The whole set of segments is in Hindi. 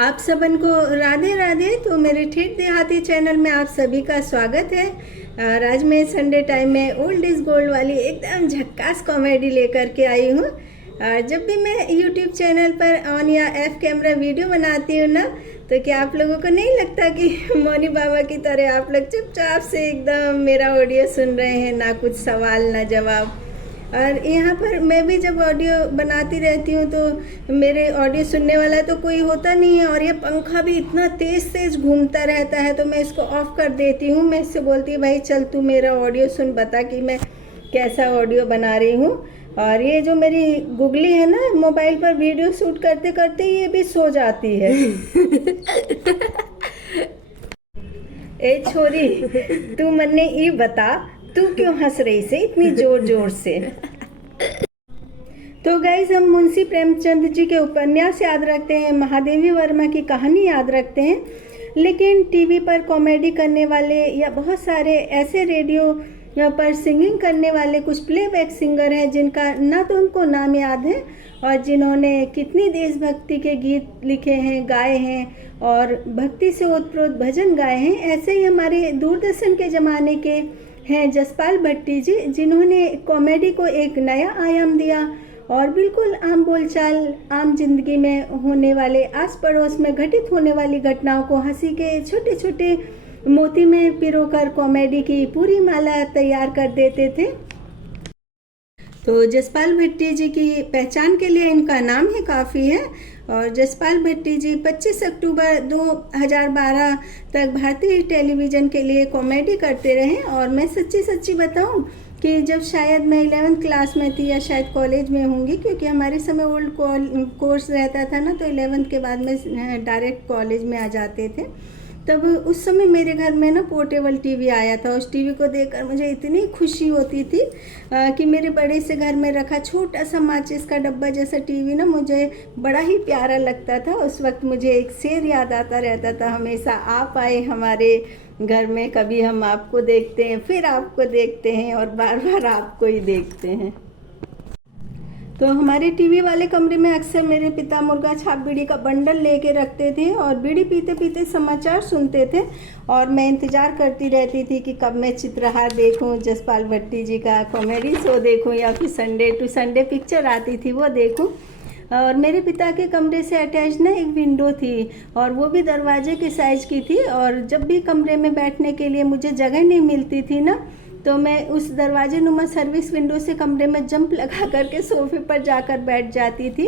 आप सबन को राधे राधे। तो मेरे ठेठ देहाती चैनल में आप सभी का स्वागत है। और आज मैं संडे टाइम में ओल्ड इज गोल्ड वाली एकदम झक्कास कॉमेडी लेकर के आई हूँ। और जब भी मैं यूट्यूब चैनल पर ऑन या एफ कैमरा वीडियो बनाती हूँ ना, तो क्या आप लोगों को नहीं लगता कि मोनी बाबा की तरह आप लोग चुपचाप से एकदम मेरा ऑडियो सुन रहे हैं, ना कुछ सवाल ना जवाब। और यहाँ पर मैं भी जब ऑडियो बनाती रहती हूँ तो मेरे ऑडियो सुनने वाला तो कोई होता नहीं है, और ये पंखा भी इतना तेज़ तेज़ घूमता रहता है, तो मैं इसको ऑफ कर देती हूँ। मैं इससे बोलती हूँ भाई चल तू मेरा ऑडियो सुन, बता कि मैं कैसा ऑडियो बना रही हूँ। और ये जो मेरी गुगली है ना, मोबाइल पर वीडियो शूट करते करते ये भी सो जाती है। ए छोरी, तू मन्ने ये बता तू क्यों हंस रही से इतनी जोर जोर से। तो गाइज, हम मुंशी प्रेमचंद जी के उपन्यास याद रखते हैं, महादेवी वर्मा की कहानी याद रखते हैं, लेकिन टीवी पर कॉमेडी करने वाले या बहुत सारे ऐसे रेडियो पर सिंगिंग करने वाले कुछ प्लेबैक सिंगर हैं जिनका ना तो हमको नाम याद है, और जिन्होंने कितनी देशभक्ति के गीत लिखे हैं, गाए हैं और भक्ति से ओतप्रोत भजन गाए हैं। ऐसे ही हमारे दूरदर्शन के ज़माने के हैं जसपाल भट्टी जी, जिन्होंने कॉमेडी को एक नया आयाम दिया और बिल्कुल आम बोलचाल, आम जिंदगी में होने वाले, आस पड़ोस में घटित होने वाली घटनाओं को हंसी के छोटे छोटे मोती में पिरोकर कॉमेडी की पूरी माला तैयार कर देते थे। तो जसपाल भट्टी जी की पहचान के लिए इनका नाम ही काफ़ी है। और जसपाल भट्टी जी 25 अक्टूबर 2012 तक भारतीय टेलीविज़न के लिए कॉमेडी करते रहे। और मैं सच्ची सच्ची बताऊं कि जब शायद मैं 11th क्लास में थी या शायद कॉलेज में होंगी, क्योंकि हमारे समय ओल्ड कोर्स रहता था ना, तो 11th के बाद में डायरेक्ट कॉलेज में आ जाते थे। तब उस समय मेरे घर में ना पोर्टेबल टीवी आया था। उस टीवी को देखकर मुझे इतनी खुशी होती थी कि मेरे बड़े से घर में रखा छोटा सा माचिस का डब्बा जैसा टीवी ना मुझे बड़ा ही प्यारा लगता था। उस वक्त मुझे एक शेर याद आता रहता था हमेशा, आप आए हमारे घर में, कभी हम आपको देखते हैं, फिर आपको देखते हैं और बार बार आपको ही देखते हैं। तो हमारे टीवी वाले कमरे में अक्सर मेरे पिता मुर्गा छाप बीड़ी का बंडल लेके रखते थे और बीड़ी पीते पीते समाचार सुनते थे। और मैं इंतज़ार करती रहती थी कि कब मैं चित्रहार देखूं, जसपाल भट्टी जी का कॉमेडी शो देखूं, या फिर संडे टू संडे पिक्चर आती थी वो देखूं। और मेरे पिता के कमरे से अटैच ना एक विंडो थी, और वो भी दरवाजे के साइज़ की थी। और जब भी कमरे में बैठने के लिए मुझे जगह नहीं मिलती थी ना, तो मैं उस दरवाजे नुमा सर्विस विंडो से कमरे में जंप लगा करके सोफे पर जाकर बैठ जाती थी।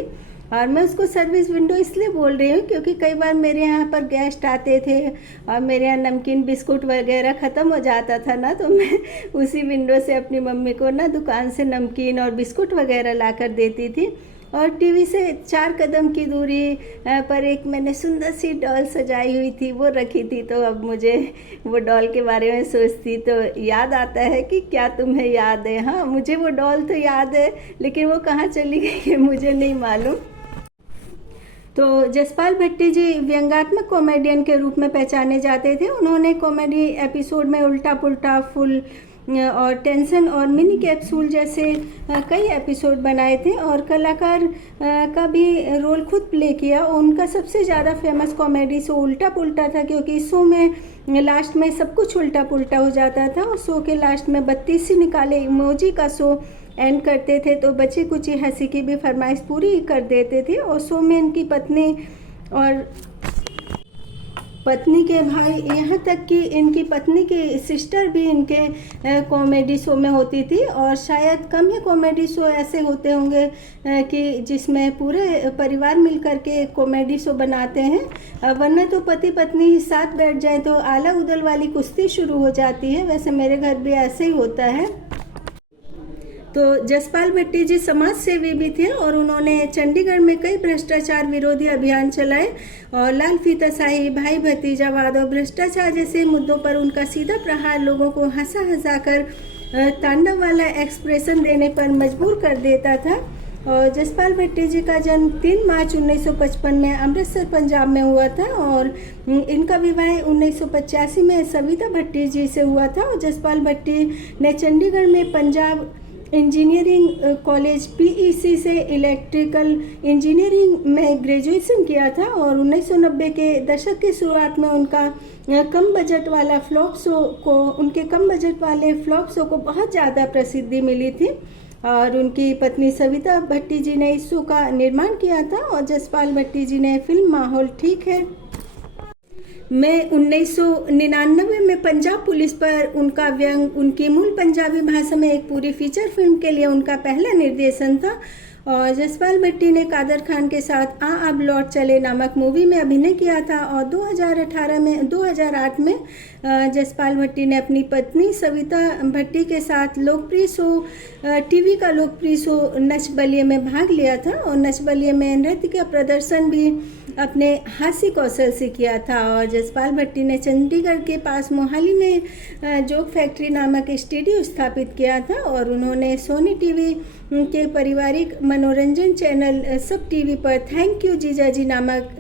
और मैं उसको सर्विस विंडो इसलिए बोल रही हूँ क्योंकि कई बार मेरे यहाँ पर गेस्ट आते थे और मेरे यहाँ नमकीन बिस्कुट वगैरह ख़त्म हो जाता था ना, तो मैं उसी विंडो से अपनी मम्मी को ना दुकान से नमकीन और बिस्कुट वगैरह ला कर देती थी। और टीवी से 4 कदम की दूरी पर एक मैंने सुंदर सी डॉल सजाई हुई थी, वो रखी थी। तो अब मुझे वो डॉल के बारे में सोचती तो याद आता है कि क्या तुम्हें याद है। हाँ, मुझे वो डॉल तो याद है, लेकिन वो कहाँ चली गई है मुझे नहीं मालूम। तो जसपाल भट्टी जी व्यंग्यात्मक कॉमेडियन के रूप में पहचाने जाते थे। उन्होंने कॉमेडी एपिसोड में उल्टा पुल्टा, फुल और टेंशन और मिनी कैप्सूल जैसे कई एपिसोड बनाए थे, और कलाकार का भी रोल खुद प्ले किया। उनका सबसे ज़्यादा फेमस कॉमेडी शो उल्टा पुल्टा था, क्योंकि इस शो में लास्ट में सब कुछ उल्टा पुल्टा हो जाता था। और शो के लास्ट में 32 से निकाले इमोजी का शो एंड करते थे, तो बची कुची हंसी की भी फरमाइश पूरी कर देते थे। और शो में इनकी पत्नी और पत्नी के भाई, यहाँ तक कि इनकी पत्नी की सिस्टर भी इनके कॉमेडी शो में होती थी। और शायद कम ही कॉमेडी शो ऐसे होते होंगे कि जिसमें पूरे परिवार मिलकर के कॉमेडी शो बनाते हैं, वरना तो पति पत्नी साथ बैठ जाए तो आला उदल वाली कुश्ती शुरू हो जाती है। वैसे मेरे घर भी ऐसे ही होता है। तो जसपाल भट्टी जी समाज सेवी भी थे, और उन्होंने चंडीगढ़ में कई भ्रष्टाचार विरोधी अभियान चलाए, और लाल फीताशाही, भाई भतीजावाद और भ्रष्टाचार जैसे मुद्दों पर उनका सीधा प्रहार लोगों को हंसा कर तांडव वाला एक्सप्रेशन देने पर मजबूर कर देता था। और जसपाल भट्टी जी का जन्म 3 मार्च 1955 में अमृतसर पंजाब में हुआ था, और इनका विवाह 1985 में सविता भट्टी जी से हुआ था। और जसपाल भट्टी ने चंडीगढ़ में पंजाब इंजीनियरिंग कॉलेज पीईसी से इलेक्ट्रिकल इंजीनियरिंग में ग्रेजुएशन किया था और 1990 के दशक की शुरुआत में उनका कम बजट वाला उनके कम बजट वाले फ्लॉप शो को बहुत ज़्यादा प्रसिद्धि मिली थी और उनकी पत्नी सविता भट्टी जी ने इस शो का निर्माण किया था और जसपाल भट्टी जी ने फिल्म माहौल ठीक है में 1999 में पंजाब पुलिस पर उनका व्यंग उनकी मूल पंजाबी भाषा में एक पूरी फीचर फिल्म के लिए उनका पहला निर्देशन था और जसपाल भट्टी ने कादर खान के साथ अब लौट चले नामक मूवी में अभिनय किया था और 2008 में जसपाल भट्टी ने अपनी पत्नी सविता भट्टी के साथ टीवी का लोकप्रिय शो नच बलिए में भाग लिया था और नच बलिए में नृत्य का प्रदर्शन भी अपने हास्य कौशल से किया था और जसपाल भट्टी ने चंडीगढ़ के पास मोहाली में जोक फैक्ट्री नामक स्टूडियो स्थापित किया था और उन्होंने सोनी टीवी के पारिवारिक मनोरंजन चैनल सब टीवी पर थैंक यू जीजा जी नामक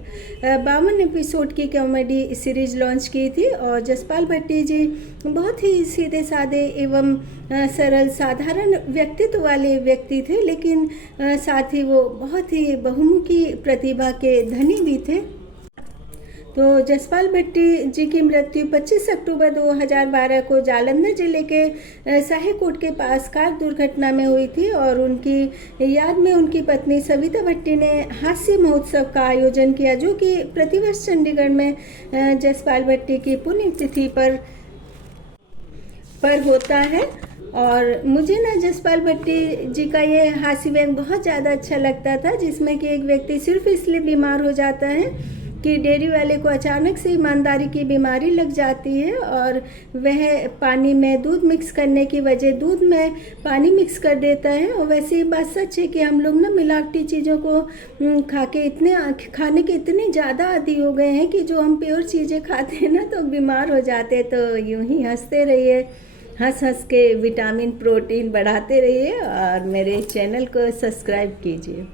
52 एपिसोड की कॉमेडी सीरीज लॉन्च की थी और जसपाल भट्टी जी बहुत ही सीधे साधे एवं सरल साधारण व्यक्तित्व वाले व्यक्ति थे, लेकिन साथ ही वो बहुत ही बहुमुखी प्रतिभा के धनी भी थे। तो जसपाल भट्टी जी की मृत्यु 25 अक्टूबर 2012 को जालंधर जिले के साहेकोट के पास कार दुर्घटना में हुई थी और उनकी याद में उनकी पत्नी सविता भट्टी ने हास्य महोत्सव का आयोजन किया जो कि प्रतिवर्ष चंडीगढ़ में जसपाल भट्टी की पुण्यतिथि पर होता है। और मुझे ना जसपाल भट्टी जी का ये हास्य व्यंग बहुत ज़्यादा अच्छा लगता था, जिसमें कि एक व्यक्ति सिर्फ इसलिए बीमार हो जाता है कि डेयरी वाले को अचानक से ईमानदारी की बीमारी लग जाती है और वह पानी में दूध मिक्स करने की वजह दूध में पानी मिक्स कर देता है। और वैसे ही बात सच है कि हम लोग ना मिलावटी चीज़ों को खाने के इतने ज़्यादा आदी हो गए हैं कि जो हम प्योर चीज़ें खाते हैं ना तो बीमार हो जाते हैं। तो यूं ही हंसते रहिए, हंस हंस के विटामिन प्रोटीन बढ़ाते रहिए और मेरे चैनल को सब्सक्राइब कीजिए।